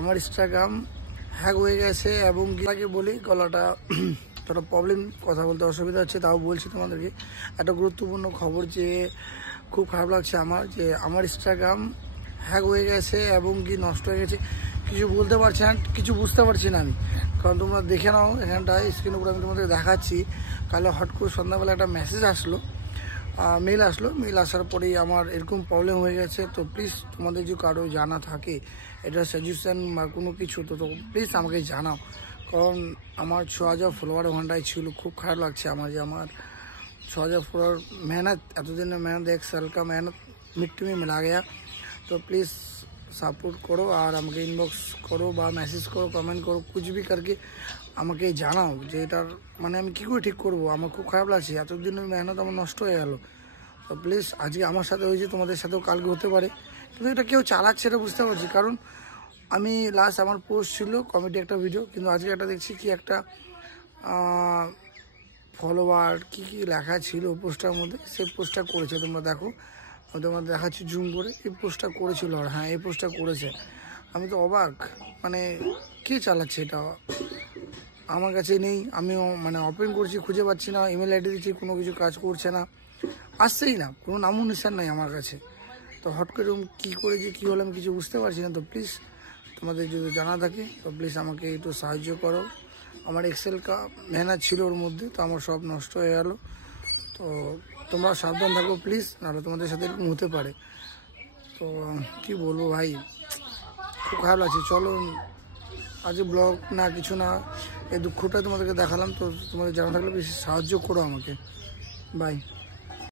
আমার Instagram hack হয়ে গেছে এবং আগে বলি গলাটা তোরা প্রবলেম কথা বলতে অসুবিধা হচ্ছে, তাও বলছি তোমাদেরকে একটা গুরুত্বপূর্ণ খবর যে খুব খারাপ লাগছে আমার, যে আমার ইনস্টাগ্রাম হ্যাক হয়ে গেছে এবং কি নষ্ট হয়ে গেছে। কিছু বলতে পারছি না, কিছু বুঝতে পারছি না আমি, কারণ তোমরা দেখে নাও এখানটায় স্ক্রিনের উপরে আমি তোমাদের দেখাচ্ছি। কালে হট করে সন্ধ্যাবেলা একটা মেসেজ আসলো, মেল আসলো, মেল আসার পরেই আমার এরকম প্রবলেম হয়ে গেছে। তো প্লিজ তোমাদের যদি কারো জানা থাকে এটা সাজেশন বা কোনো কিছু, তো প্লিজ আমাকে জানাও, কারণ আমার 6000 ফলোয়ার ওখানটায় ছিল। খুব খারাপ লাগছে আমার যে আমার 6000 ফলোয়ার मेहनत, এতদিনের मेहनत, 1 साल का मेहनत मिट्टी में मिला गया। तो प्लीज़ সাপোর্ট করো আর আমাকে ইনবক্স করো বা মেসেজ করো, কমেন্ট করো, কুছ ভি করকে আমাকে জানাও যে এটার মানে আমি কী করে ঠিক করবো। আমার খুব খারাপ লাগছে, এতদিনের মেহনত আমার নষ্ট হয়ে গেল। তো প্লিজ আজকে আমার সাথে হয়েছে, তোমাদের সাথেও কালকে হতে পারে, কিন্তু এটা কেউ চালাচ্ছে এটা বুঝতে পারছি। কারণ আমি লাস্ট আমার পোস্ট ছিল কমেডি একটা ভিডিও, কিন্তু আজকে একটা দেখছি কি একটা ফলোয়ার কী কী লেখা ছিল পোস্টটার মধ্যে, সেই পোস্টটা করেছে। তোমরা দেখো, আমি তোমাদের দেখাচ্ছি জুম করে, এই পোস্টটা করেছিল। আর হ্যাঁ, এই পোস্টটা করেছে। আমি তো অবাক, মানে কে চালাচ্ছে এটা, আমার কাছে নেই। আমিও মানে ওপেন করছি, খুঁজে পাচ্ছি না, ইমেল আইডি দিচ্ছি, কোনো কিছু কাজ করছে না, আসছেই না, কোনো নামও নিশান নাই আমার কাছে। তো হট করে কী করে যে কী হলো আমি কিছু বুঝতে পারছি না। তো প্লিজ তোমাদের যদি জানা থাকে তো প্লিজ আমাকে একটু সাহায্য করো। আমার এক্সেল কা মেহনত ছিল ওর মধ্যে, তো আমার সব নষ্ট হয়ে গেল। তো তোমরা সাবধান থাকো প্লিজ, নাহলে তোমাদের সাথে এরকম হতে পারে। তো কি বলবো ভাই, খুব খারাপ লাগছে। চলো আজ ব্লগ না কিছু না, এই দুঃখটা তোমাদেরকে দেখালাম। তো তোমাদের জানা থাকলে বেশি সাহায্য করো আমাকে। বাই।